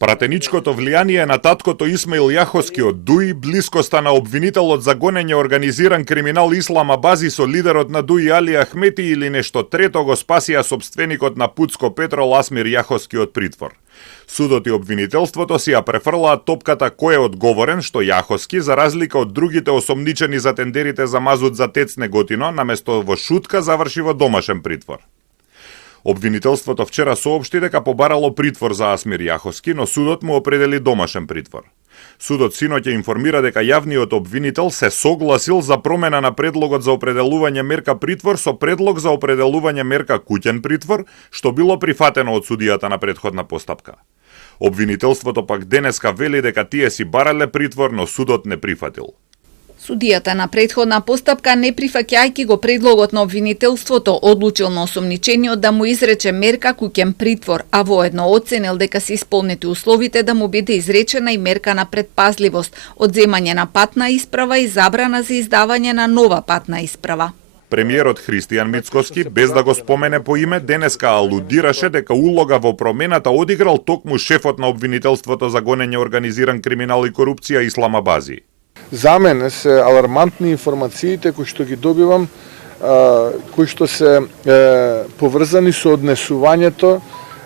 Пратеничкото влијание на таткото Исмаил Јаховски од Дуи, блискоста на обвинителот за гонење организиран криминал Ислам Абази со лидерот на Дуи Али Ахмети или нешто трето го спасија собственикот на Пуцко Петрол Асмир Јаховски од притвор. Судот и обвинителството си ја префрлаат топката кој е одговорен што Јаховски, за разлика од другите осомничени за тендерите за мазут за ТЕЦ Неготино, наместо во шутка заврши во домашен притвор. Обвинителството вчера соопшти дека побарало притвор за Асмир Јаховски, но судот му определи домашен притвор. Судот синоќа информира дека јавниот обвинител се согласил за промена на предлогот за определување мерка притвор со предлог за определување мерка куќен притвор, што било прифатено од судијата на претходна постапка. Обвинителството пак денеска вели дека тие си барале притвор, но судот не прифатил. Судијата на претходна постапка, не прифаќајќи го предлогот на обвинителството, одлучил на осомничениот да му изрече мерка куќен притвор, а воедно оценил дека се исполнети условите да му биде изречена и мерка на предпазливост, одземање на патна исправа и забрана за издавање на нова патна исправа. Премиерот Христијан Мицкоски, без да го спомене по име, денеска алудираше дека улога во промената одиграл токму шефот на обвинителството за гонење организиран криминал и корупција Ислам Абази. За мене се алармантни информациите кои што ги добивам, кои што се поврзани со однесувањето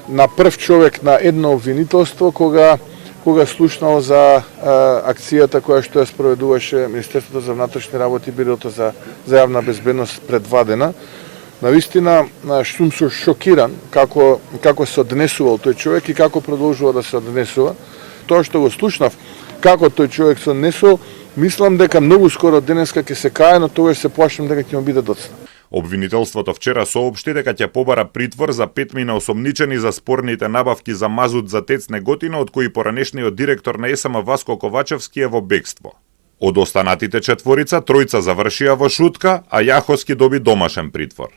на прв човек на едно обвинителство кога слушнал за акцијата која што ја спроведуваше Министерството за внатрешни работи и Бирото за јавна безбедност пред 2 дена. Навистина, сум шокиран како се однесувал тој човек и како продолжува да се однесува. Тоа што го слушнав, како тој човек се однесувал, мислам дека многу скоро денеска ќе се кае, но тогаш се плашам дека ќе му биде доцна. Обвинителството вчера соопшти дека ќе побара притвор за 5 мина осомничени за спорните набавки за мазут за ТЕЦ Неготино, од кои поранешниот директор на ЕСМ Васко Ковачевски е во бегство. Од останатите четворица, тројца завршија во шутка, а Јаховски доби домашен притвор.